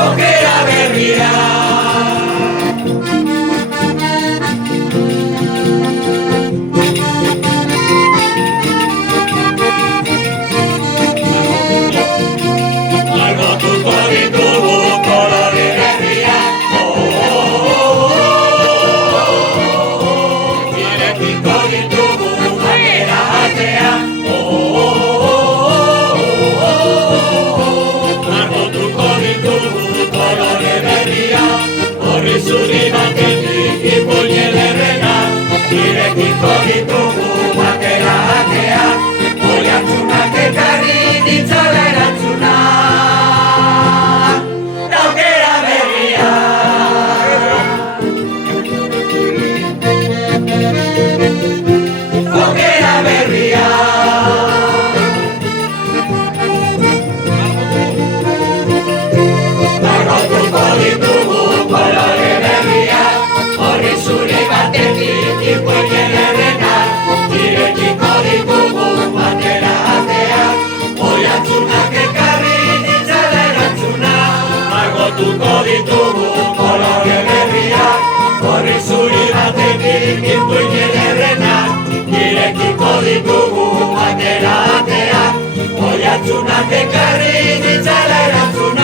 aukera berria. Margotuko ditugu kolore berriak, irekiko ditugu aukera ateak. Margotuko ditugu kolore berriak, horri zuri batetik ipuin ederrena, irekiko ditugu aukera ateak, oihartzunak ekarri ditzala erantzuna. Aukera berria. Aukera berria. Margotuko ditugu kolore berriak, horri zuri batetik ipuin ederrena, irekiko ditugu aukera ateak, oihartzunak ekarri ditzala erantzuna. Margotuko ditugu kolore berriak, horri zuri batetik ipuin ederrena, irekiko ditugu aukera ateak, oihartzunak ekarri ditzala erantzuna.